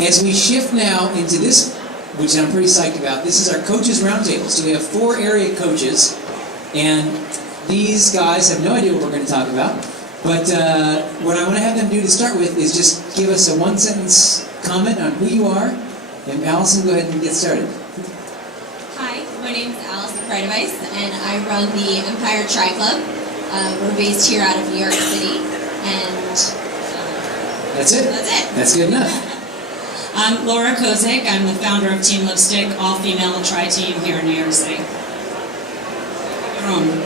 As we shift now into this, which I'm pretty psyched about, this is our Coaches Roundtable. So we have 4 area coaches, and these guys have no idea what we're going to talk about. But what I want to have them do to start with is just give us a 1-sentence comment on who you are. And Allison, go ahead and get started. Hi, my name is Allison Friedeweiss, and I run the Empire Tri Club. We're based here out of New York City, and that's it? That's it. That's good enough. I'm Laura Kozik. I'm the founder of Team Lipstick, all-female tri-team here in New York City.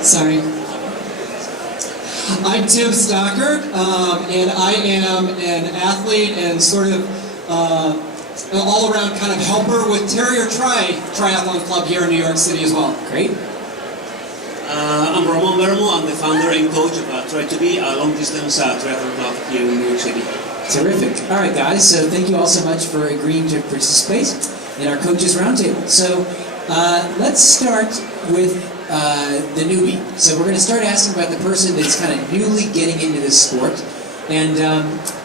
Sorry. I'm Tim Stockert, and I am an athlete and sort of an all-around kind of helper with Terrier Triathlon Club here in New York City as well. Great. I'm Ramon Vermo. I'm the founder and coach of Try2Be, a long-distance triathlon club here in New York City. Terrific. All right, guys, so thank you all so much for agreeing to participate in our Coaches Roundtable. So let's start with the newbie. So we're going to start asking about the person that's kind of newly getting into this sport. And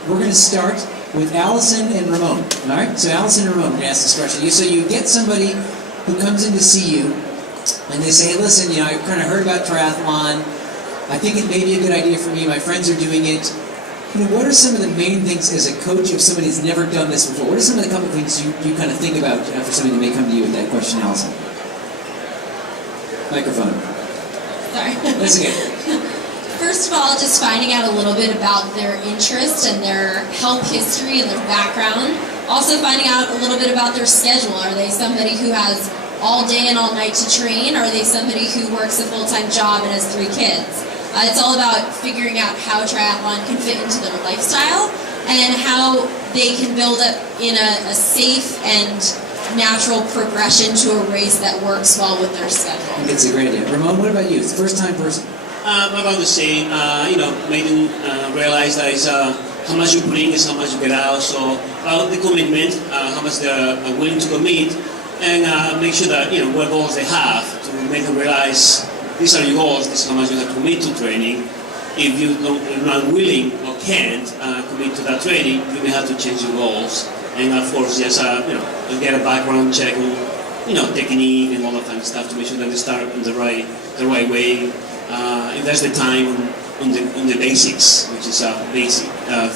we're going to start with Allison and Ramon. All right? So Allison and Ramon, we're going to ask this question. So you get somebody who comes in to see you, and they say, hey, listen, you know, I kind of heard about triathlon. I think it may be a good idea for me. My friends are doing it. You know, what are some of the main things as a coach if somebody has never done this before? What are some of the couple things you kind of think about for somebody that may come to you with that question, Allison? Microphone. Sorry. That's okay. First of all, just finding out a little bit about their interest and their health history and their background. Also finding out a little bit about their schedule. Are they somebody who has all day and all night to train? Or are they somebody who works a full-time job and has 3 kids? It's all about figuring out how triathlon can fit into their lifestyle and how they can build up in a safe and natural progression to a race that works well with their schedule. I think it's a great idea. Ramon, what about you? It's the first-time person. About the same, you know, made them realize that it's, how much you bring is how much you get out. So about the commitment, how much they're willing to commit, and make sure that, you know, what goals they have to make them realize these are your goals, this is how much you have to commit to training. If you're not willing or can't commit to that training, you may have to change your goals. And of course, just you know, get a background check on, you know, technique and all that kind of stuff to make sure that they start in the right way. Invest the time on the basics, which is a basic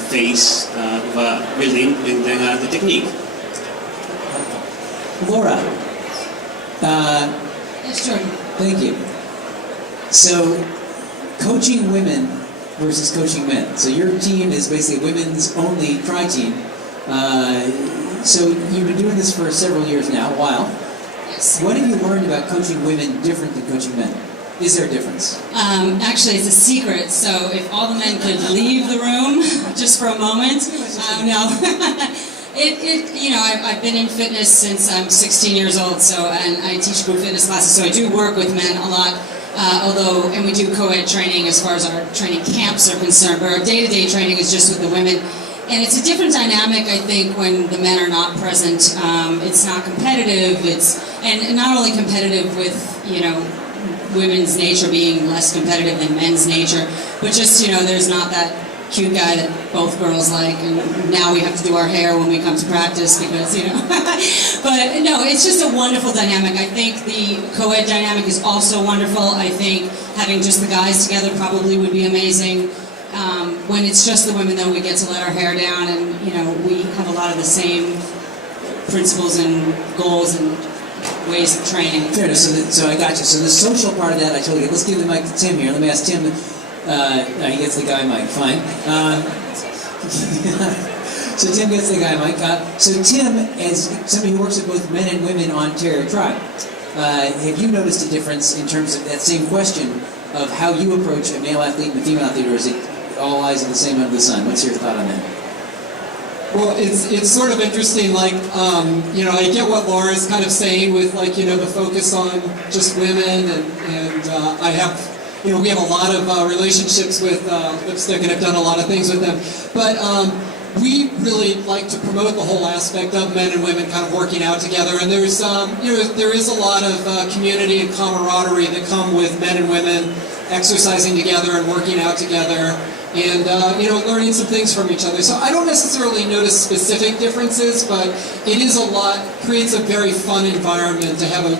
phase of building, and then the technique. Laura. Yes, Jordan. Thank you. So, coaching women versus coaching men. So your team is basically a women's only tri-team. So you've been doing this for several years now, a while. Yes. What have you learned about coaching women different than coaching men? Is there a difference? Actually, it's a secret, so if all the men could leave the room just for a moment. No. You know, I've been in fitness since I'm 16 years old, and I teach group fitness classes, so I do work with men a lot. And we do co-ed training as far as our training camps are concerned, but our day-to-day training is just with the women. And it's a different dynamic, I think, when the men are not present. It's not competitive, and not only competitive with, you know, women's nature being less competitive than men's nature, but just, you know, there's not that cute guy that both girls like, and now we have to do our hair when we come to practice because, you know. But no, it's just a wonderful dynamic. I think the co-ed dynamic is also wonderful. I think having just the guys together probably would be amazing. When it's just the women, though, we get to let our hair down, and, you know, we have a lot of the same principles and goals and ways of training. Fair enough. So I got you. So the social part of that, I totally get. Let's give the mic to Tim here. Let me ask Tim. He gets the guy mic. Fine. So Tim gets the guy mic. So Tim, as somebody who works with both men and women on Terrier Tri, have you noticed a difference in terms of that same question of how you approach a male athlete and a female athlete, or is it all eyes on the same under the sun? What's your thought on that? Well, it's sort of interesting, like, you know, I get what Laura's kind of saying with, like, you know, the focus on just women, and I have, you know, we have a lot of relationships with Lipstick, and I've done a lot of things with them, but we really like to promote the whole aspect of men and women kind of working out together, and there's, you know, there is a lot of community and camaraderie that come with men and women exercising together and working out together. and learning some things from each other. So I don't necessarily notice specific differences, but it is creates a very fun environment to have a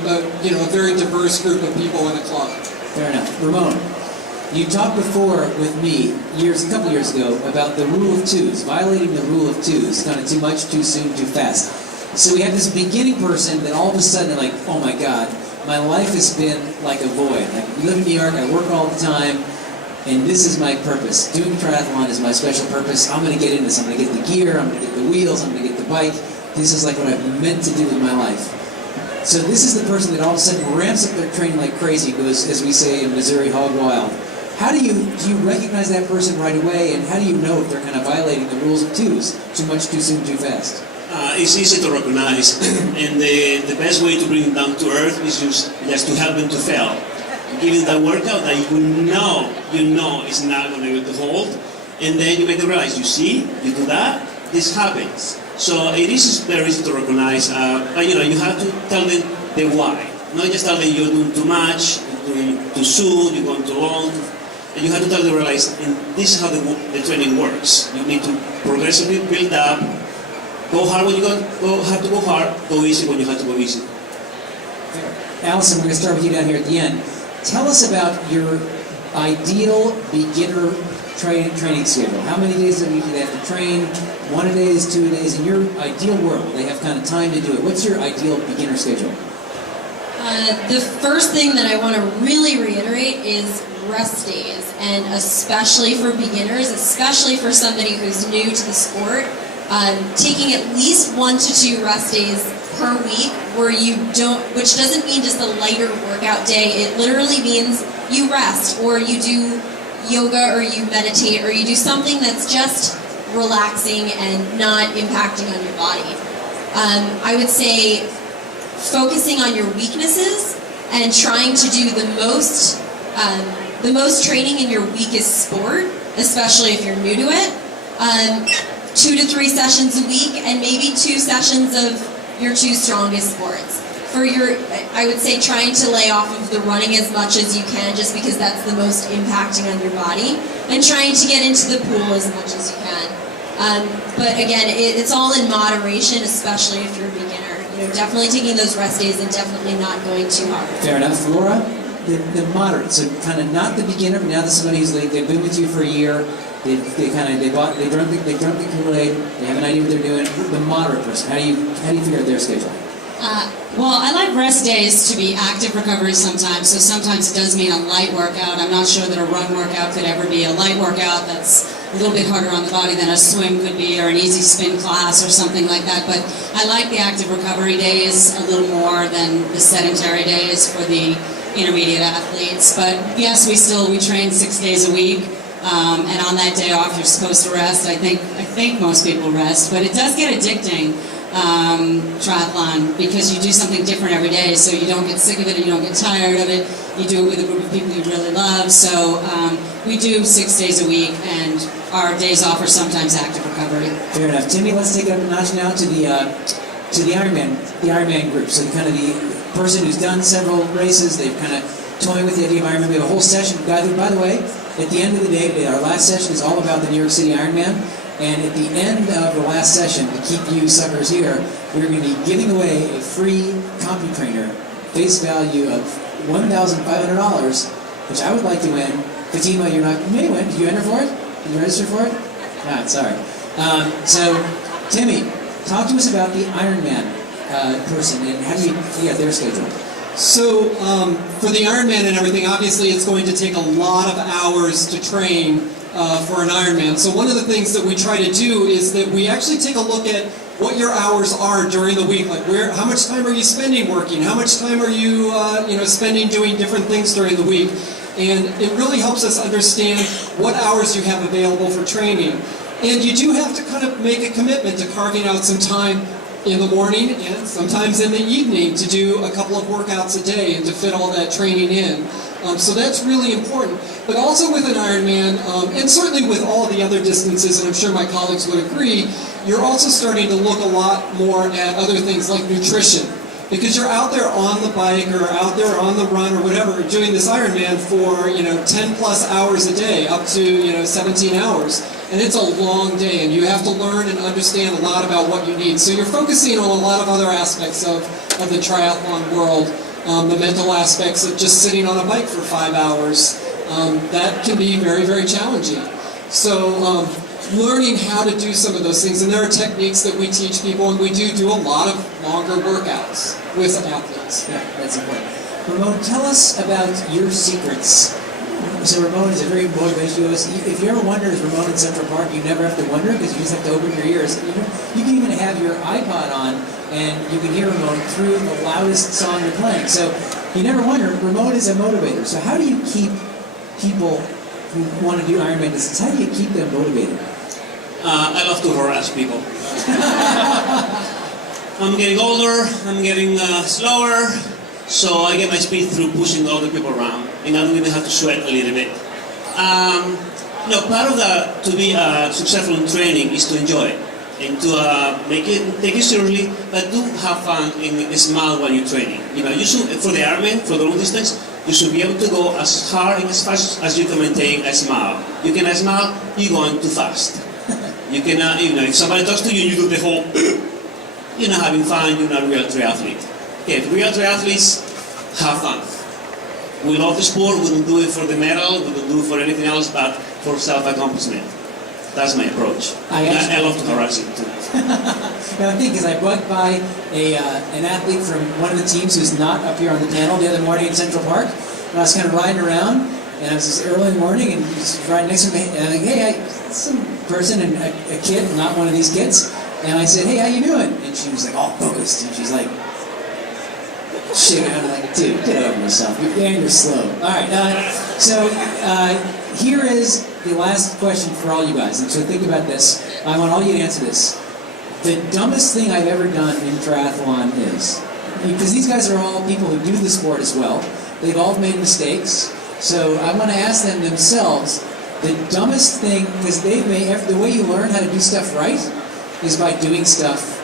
very diverse group of people in a club. Fair enough. Ramon, you talked before with me a couple years ago about the rule of twos, violating the rule of twos, kind of too much, too soon, too fast. So we have this beginning person that all of a sudden they're like, oh my God, my life has been like a void. I live in New York, I work all the time, and this is my purpose. Doing triathlon is my special purpose. I'm going to get into this. I'm going to get the gear, I'm going to get the wheels, I'm going to get the bike. This is like what I've meant to do with my life. So this is the person that all of a sudden ramps up their training like crazy, goes, as we say in Missouri, hog wild. How do you recognize that person right away, and how do you know if they're kind of violating the rules of twos? Too much, too soon, too fast? It's easy to recognize, and the best way to bring them down to earth is just to help them to fail. Giving that workout that you know is not going to be able to hold, and then you make them realize, you see, you do that, this happens. So it is very easy to recognize, but you have to tell them the why. Not just tell them you're doing too much, you're doing too soon, you're going too long. And you have to tell them, realize, and this is how the training works. You need to progressively build up. Go hard when you have to go hard. Go easy when you have to go easy. Allison, we're going to start with you down here at the end. Tell us about your ideal beginner training schedule. How many days a week do they have to train? 1 a day, 2 a days? In your ideal world, they have kind of time to do it. What's your ideal beginner schedule? The first thing that I want to really reiterate is rest days, and especially for beginners, especially for somebody who's new to the sport, taking at least 1 to 2 rest days per week which doesn't mean just a lighter workout day. It literally means you rest, or you do yoga, or you meditate, or you do something that's just relaxing and not impacting on your body. I would say focusing on your weaknesses and trying to do the most training in your weakest sport, especially if you're new to it. 2 to 3 sessions a week, and maybe 2 sessions of your 2 strongest sports. I would say trying to lay off of the running as much as you can, just because that's the most impacting on your body, and trying to get into the pool as much as you can. But again, it's all in moderation, especially if you're a beginner. Definitely taking those rest days and definitely not going too hard. Fair enough. Laura, the moderate, so kind of not the beginner, but now that somebody who's they've been with you for a year, they drunk the Kool-Aid, they have an idea what they're doing. The moderate person, how do you figure out their schedule? Well, I like rest days to be active recovery sometimes, so sometimes it does mean a light workout. I'm not sure that a run workout could ever be a light workout. That's a little bit harder on the body than a swim could be, or an easy spin class or something like that. But I like the active recovery days a little more than the sedentary days for the intermediate athletes. But yes, we train 6 days a week, and on that day off you're supposed to rest. I think most people rest, but it does get addicting, triathlon, because you do something different every day, so you don't get sick of it, and you don't get tired of it. You do it with a group of people you really love. So we do 6 days a week, and our days off are sometimes active recovery. Fair enough. Timmy, let's take it up a notch now to the Ironman group. So kind of the person who's done several races, they've kind of toying with the idea of Ironman. We have a whole session. By the way, at the end of the day today, our last session is all about the New York City Ironman. And at the end of the last session, to keep you suckers here, we're going to be giving away a free CompuTrainer, face value of $1,500, which I would like to win. Fatima, you may win. Did you enter for it? Did you register for it? Ah, sorry. So, Timmy, talk to us about the Ironman person, and how do you get their schedule? So, for the Ironman and everything, obviously it's going to take a lot of hours to train for an Ironman. So one of the things that we try to do is that we actually take a look at what your hours are during the week. Like how much time are you spending working? How much time are you, spending doing different things during the week? And it really helps us understand what hours you have available for training. And you do have to kind of make a commitment to carving out some time in the morning and sometimes in the evening to do a couple of workouts a day and to fit all that training in. So that's really important. But also with an Ironman, and certainly with all the other distances, and I'm sure my colleagues would agree, you're also starting to look a lot more at other things like nutrition. because you're out there on the bike or out there on the run or whatever doing this Ironman for 10 plus hours a day, up to 17 hours, and it's a long day, and you have to learn and understand a lot about what you need. So you're focusing on a lot of other aspects of the triathlon world, the mental aspects of just sitting on a bike for 5 hours. That can be very, very challenging. So learning how to do some of those things, and there are techniques that we teach people, and we do a lot of longer workouts with athletes. Yeah, that's important. Ramon, tell us about your secrets. So Ramon is a very motivational. If you ever wonder, is Ramon in Central Park, you never have to wonder because you just have to open your ears. You can even have your iPod on and you can hear Ramon through the loudest song you're playing. So you never wonder, Ramon is a motivator. So how do you keep people who want to do Ironman distance, how do you keep them motivated? I love to harass people. I'm getting older, I'm getting slower, so I get my speed through pushing other people around, and I don't even have to sweat a little bit. Part of to be successful in training is to enjoy it, and to take it seriously, but do have fun and smile while you're training. You should, for the Ironman, for the long distance, you should be able to go as hard and as fast as you can maintain a smile. You can smile, you're going too fast. You can, if somebody talks to you, you do the whole, you're not having fun, you're not a real triathlete. Okay, real triathletes have fun. We love the sport, we don't do it for the medal, we don't do it for anything else, but for self-accomplishment. That's my approach. I love to harass it too. I think because I walked by an athlete from one of the teams who's not up here on the panel the other morning in Central Park, and I was kind of riding around, and I was just early in the morning, and he was riding next to me, and I'm like, hey, some person and a kid, not one of these kids, and I said, hey, how you doing? And she was like all focused, and she's like, shit, and I'm like, dude, get over yourself, you're slow. All right, here is the last question for all you guys, and so think about this. I want all you to answer this. The dumbest thing I've ever done in triathlon is, because these guys are all people who do the sport as well, they've all made mistakes, so I want to ask them themselves, the dumbest thing, because the way you learn how to do stuff right is by doing stuff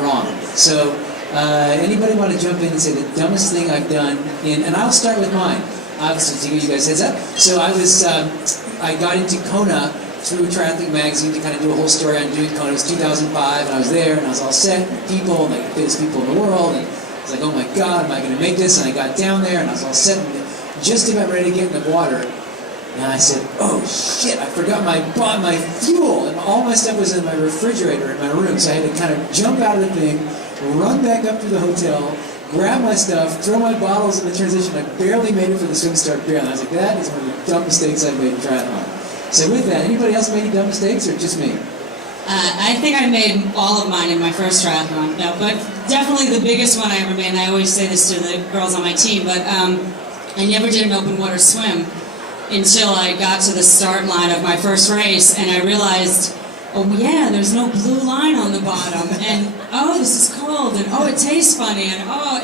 wrong. So anybody want to jump in and say the dumbest thing I've done and I'll start with mine, obviously to give you guys heads up. So I got into Kona through Triathlete magazine to kind of do a whole story on doing Kona. It was 2005 and I was there and I was all set with people, like the fittest people in the world, and I was like, oh my God, am I going to make this? And I got down there and I was all set and just about ready to get in the water. And I said, oh shit, I forgot my fuel, and all my stuff was in my refrigerator in my room, so I had to kind of jump out of the thing, run back up to the hotel, grab my stuff, throw my bottles in the transition. I barely made it for the swim start barely. I was like, that is one of the dumb mistakes I've made in triathlon. So with that, anybody else made any dumb mistakes, or just me? I think I made all of mine in my first triathlon, but definitely the biggest one I ever made, and I always say this to the girls on my team, but I never did an open water swim until I got to the start line of my first race, and I realized, oh yeah, there's no blue line on the bottom, and oh, this is cold, and oh, it tastes funny, and oh,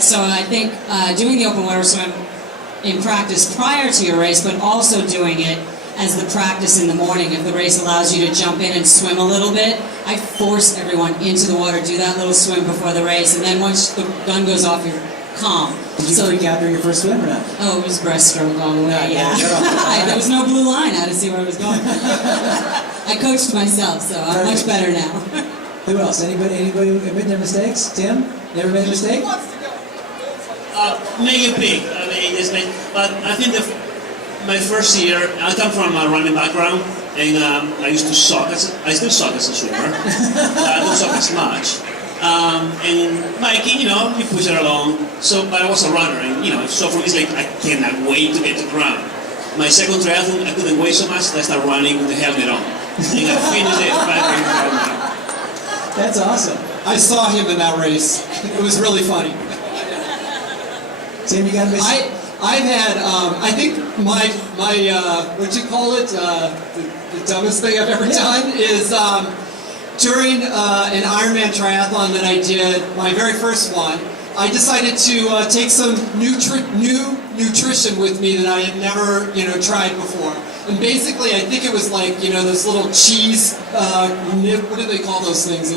so I think doing the open water swim in practice prior to your race, but also doing it as the practice in the morning. If the race allows you to jump in and swim a little bit, I force everyone into the water, do that little swim before the race, and then once the gun goes off, you're calm. Did you freak out during your first swim or not? Oh, it was breaststroke all the way, yeah. There was no blue line. I had to see where I was going. I coached myself, so I'm much better now. Who else? Anybody admit their mistakes? Tim? Never made a mistake? Make it big. But I think my first year, I come from a running background, and I used to suck. I still suck as a swimmer. But I don't suck as much. And biking, you push it along. But I was a runner, and so for me it's like I cannot wait to get to the ground. My second triathlon, I couldn't wait so much that I started running with the helmet on. And I finished it 5 minutes ago. That's awesome. I saw him in that race. It was really funny. Tim, you got a mistake? I've had, I think my what you call it, the dumbest thing I've ever done is during an Ironman triathlon that I did, my very first one, I decided to take some new nutrition with me that I had never, tried before. And basically, I think it was like, those little cheese, what do they call those things?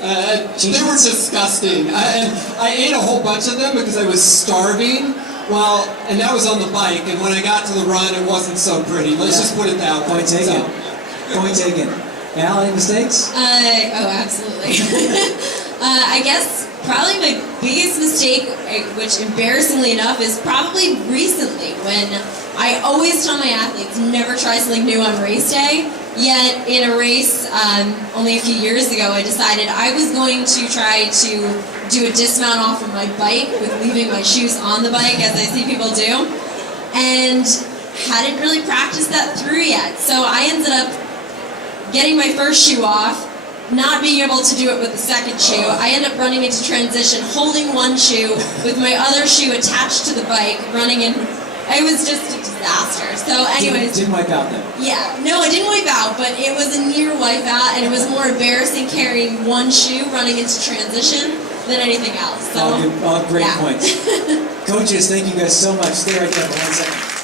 They were disgusting. I ate a whole bunch of them because I was starving. Well, and that was on the bike, and when I got to the run, it wasn't so pretty. Let's just put it that way. Point taken. So. Point taken. Al, any mistakes? Oh, absolutely. I guess probably my biggest mistake, which embarrassingly enough, is probably recently when I always tell my athletes never try something new on race day. Yet in a race only a few years ago, I decided I was going to try to do a dismount off of my bike with leaving my shoes on the bike, as I see people do, and hadn't really practiced that through yet. So I ended up getting my first shoe off, not being able to do it with the second shoe. I ended up running into transition, holding one shoe with my other shoe attached to the bike, running in. It was just a disaster. So anyways. Didn't wipe out then? Yeah. No, I didn't wipe out, but it was a near wipe out, and it was more embarrassing carrying one shoe running into transition than anything else. So, All great yeah. points. Coaches, thank you guys so much. Stay right there for 1 second.